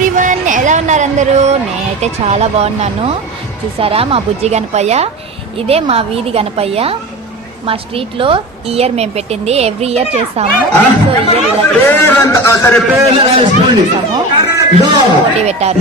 Everyone ఎలా ఉన్నారు అందరూ? నేనైతే చాలా బాగున్నాను. చూసారా మా బుజ్జి గణపయ్య? ఇదే మా వీధి గణపయ్య. మా స్ట్రీట్లో ఈ ఇయర్ మేము పెట్టింది. ఎవ్రీ ఇయర్ చేస్తాము. సో ఇయర్ ఇలా చేస్తాము. పోటీ పెట్టారు.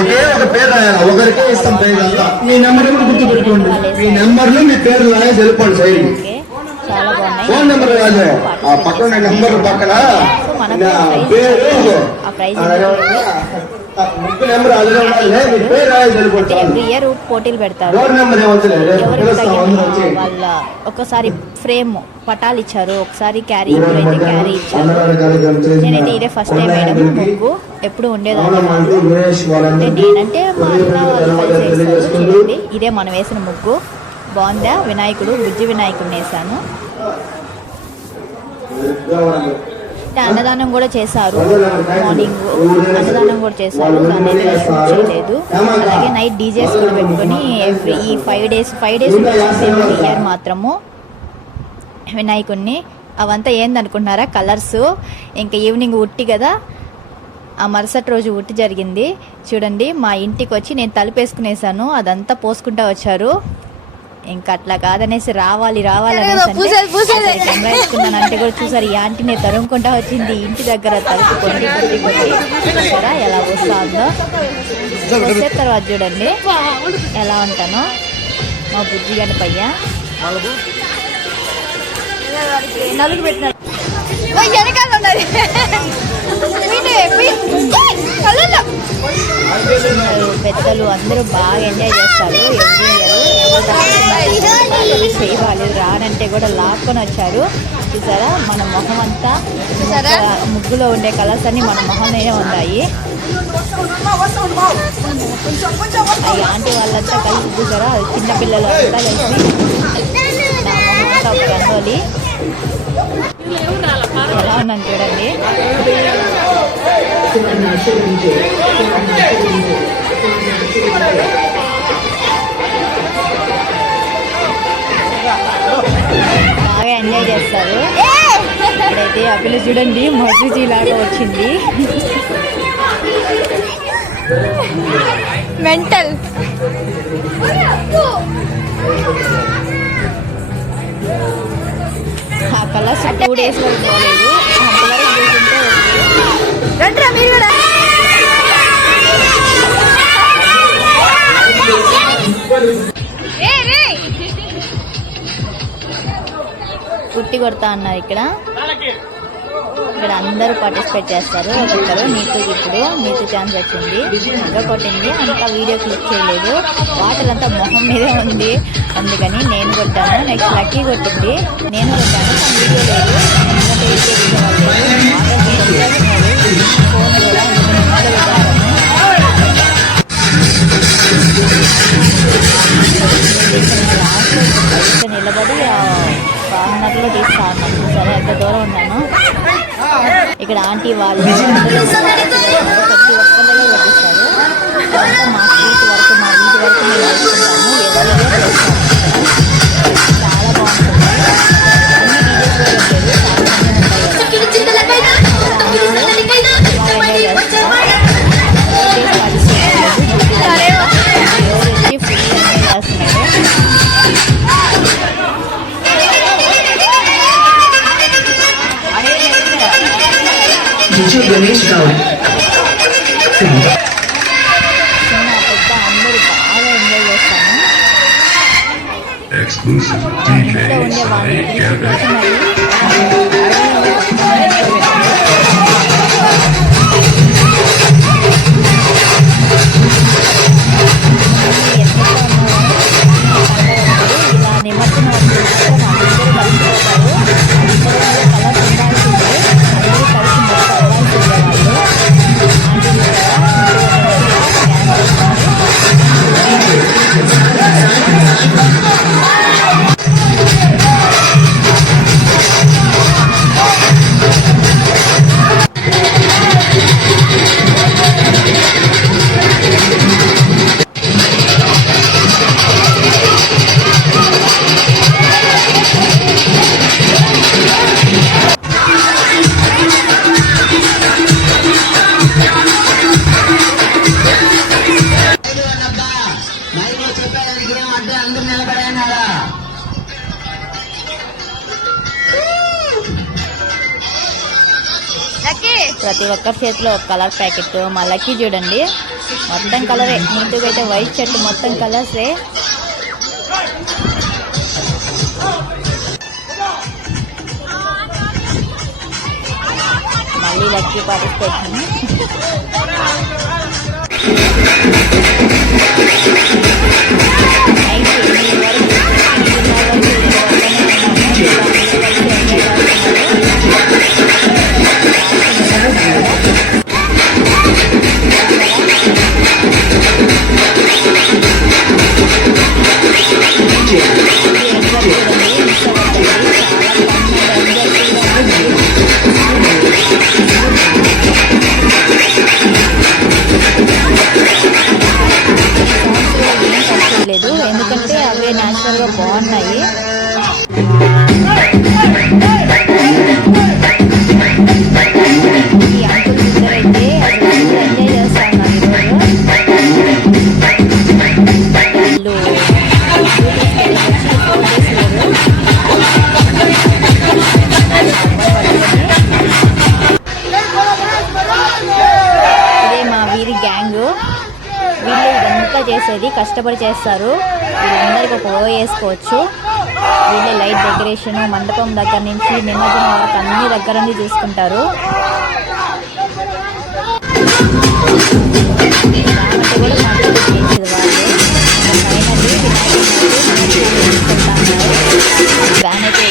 ఒకే ఒక పేరు రాయాలి? ఒకరికే ఇస్తాం పేరు మీ నెంబర్ కూడా గుర్తు పెట్టుకోండి మీ నెంబర్లు మీ పేరు రాయాలి వెళ్ళిపోండి సైడ్ చాలా బాగున్నాయి. ఫోన్ నెంబర్ రాదు ఆ పక్కన నెంబర్ పక్కన. సో మనకు నా ప్రైజ్ పేరు ఆ ప్రైజ్ అలాగే ఆ ముగ్గు నెంబర్ అదే ఉండాలి. మీ పేరు రాయాలి వెళ్ళిపోండి చాలు ఎవ్రీ ఇయర్ పోటీలు పెడతారు నెంబర్ ఎవరికి తగిన వాళ్ళ ఒకసారి ఫ్రేమ్ పటాలు ఇచ్చారు. ఒకసారి క్యారీ ఇప్పుడైతే క్యారీ ఇచ్చారు. నేనైతే ఇదే ఫస్ట్ టైం వేయడం ముగ్గు ఎప్పుడు ఉండేదాన్ని కాదు. నేనంటే మా అన్న వాళ్ళు ధన్యవాదాలు కలిసి వేస్తారు తెలియజేసుకుంటూ చూడండి ఇదే మనం వేసిన ముగ్గు. బాగుందా? వినాయకుడు బుజ్జి వినాయకుడిని వేసాను అంటే అన్నదానం కూడా చేశారు. మార్నింగ్ అన్నదానం కూడా చేశారు. కానీ చేయలేదు. అలాగే నైట్ డీజేస్ కూడా పెట్టుకొని ఎవ్రీ ఈ five days five days year మాత్రము వినాయకుడిని అవంతా ఏందనుకుంటున్నారా? కలర్స్. ఇంకా ఈవినింగ్ ఉట్టి కదా. ఆ మరుసటి రోజు ఉట్టి జరిగింది. చూడండి మా ఇంటికి వచ్చి నేను తలుపేసుకునేసాను అదంతా పోసుకుంటా వచ్చారు. ఇంకా అట్లా కాదనేసి రావాలి రావాలి అనేసి అంటే అసలు కెమెరా ఇస్తున్నాను అంటే కూడా చూసారు ఈ ఆంటీ నేను తరుముకుంటా వచ్చింది ఇంటి దగ్గర తలుపు కొట్టి కొట్టి కొట్టి చూసారా ఎలా వస్తుందో? వచ్చే తర్వాత చూడండి. ఎలా ఉంటానో? మా బుజ్జి గని పయ్య? నలుగు పెట్టిన పిల్లలు, పెద్దలు అందరూ బాగా ఎంజాయ్ చేస్తారు. ఎవ్రీ రానంటే కూడా లాక్కొని వచ్చారు. చూసారా? మన మొహం అంతా ముగ్గు- ముగ్గులో ఉండే కలర్స్ అన్ని మన మొహమే ఉన్నాయి. అవి ఆంటీ వాళ్ళంతా కలిసి చూసారా? చిన్న పిల్లలు అంతా కలిసి. నా మొహం అంతా ఒక రంగోలి. ఎలా ఉన్నాను చూడండి? బాగా ఎంజాయ్ చేస్తారు. ఇక్కడైతే ఆ పిల్ల చూడండి మసూజీ లాగా వచ్చింది. మెంటల్ ఆ కలర్స్ టూ డేస్ వరకు రండి మీరు కూడా. కుట్టి కొడతా అన్నారు ఇక్కడ. ఇక్కడ అందరూ పార్టిసిపేట్ చేస్తారు. ఒక్కొక్కరు నీతు ఇప్పుడు నీతు ఛాన్స్ వచ్చింది. ఇంకా కొట్టింది. అంతా వీడియో క్లిక్ చేయలేదు. వాటర్ అంతా మొహం మీదే ఉంది. అందుకని నేను కొట్టాను. నెక్స్ట్ లక్కీ కొట్టింది. నేను కొట్టాను. వీడియో లేదు. వాటర్ నిలబడి కార్నర్లో తీసుకున్నాను సరే అంత దూరం ఉన్నాను. ఇక్కడ ఆంటీ వాళ్ళు Ganesh Goud Exclusive DJ Sonic Gambit. ప్రతి ఒక్కరి చేతిలో ఒక కలర్ ప్యాకెట్ మా లక్కీ చూడండి. మొత్తం కలరే. ముందుగా అయితే వైట్ షర్ట్ మొత్తం కలర్సే. మళ్ళీ లక్కీ పార్టిసిపేషన్ వీళ్ళు ఇదంతా చేసేది కష్టపడి చేస్తారు. వీళ్ళందరికీ ఒక ఓ వేసుకోవచ్చు వీళ్ళే లైట్ డెకరేషన్ మండపం దగ్గర నుంచి నిమజ్జనం వరకు అన్ని దగ్గర నుండి చూసుకుంటారు. కూడా వాళ్ళే బ్యాన్ అయితే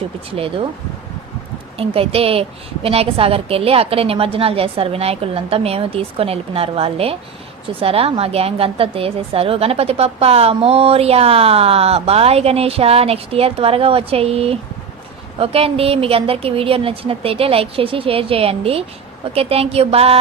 చూపించలేదు. ఇంకైతే వినాయక సాగర్కి వెళ్ళి అక్కడే నిమజ్జనాలు చేస్తారు వినాయకులంతా. మేము తీసుకొని వెళ్ళిపోయినారు వాళ్ళే. చూసారా? మా గ్యాంగ్ అంతా చేసేసారు Ganapati Bappa Morya. Bye Ganesha. Next year త్వరగా వచ్చాయి. ఓకే అండి. మీకు అందరికీ వీడియో నచ్చినట్లయితే లైక్ చేసి షేర్ చేయండి. Okay thank you bye